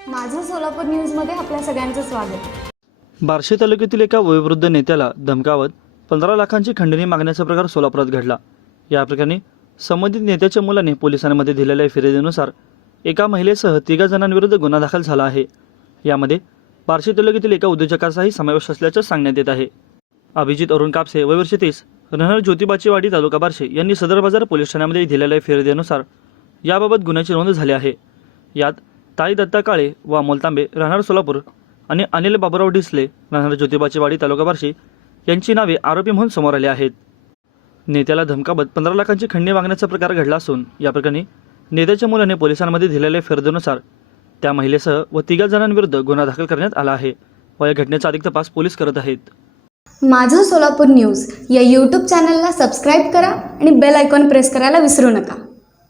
सोलापूर न्यूजमध्ये आपल्या सगळ्यांचं स्वागत. बार्शी तालुक्यातील एका वयोवृद्ध नेत्याला धमकावत पंधरा लाखांची खंडणी मागण्याचा प्रकार सोलापुरात घडला. या प्रकरणी संबंधित नेत्याच्या मुलाने पोलिसांमध्ये दिलेल्या फिर्यादीनुसार एका महिलेसह तिघा जणांविरुद्ध गुन्हा दाखल झाला आहे. यामध्ये बार्शी तालुक्यातील एका उद्योजकाचाही समावेश असल्याचं सांगण्यात येत आहे. अभिजित अरुण कापसे वयवर्ष तीस राहणार ज्योतिबाची वाडी तालुका बार्शी यांनी सदर बाजार पोलीस ठाण्यामध्ये दिलेल्या फिर्यादीनुसार याबाबत गुन्ह्याची नोंद झाली आहे. यात ताई दत्ता काळे व अमोल तांबे राहणार सोलापूर आणि अनिल बाबुराव डिसले राहणार ज्योतिबाची वाडी तालुका बार्शी यांची नावे आरोपी म्हणून समोर आली आहेत. नेत्याला धमकावत पंधरा लाखांची खंडणी मागण्याचा प्रकार घडला असून या प्रकरणी नेत्याच्या मुलाने पोलिसांमध्ये दिलेल्या फिर्यादीनुसार त्या महिलेसह व तिघा जणांविरुद्ध गुन्हा दाखल करण्यात आला आहे व या घटनेचा अधिक तपास पोलीस करत आहेत. माझं सोलापूर न्यूज या यूट्यूब चॅनलला सबस्क्राईब करा आणि बेल आयकॉन प्रेस करायला विसरू नका.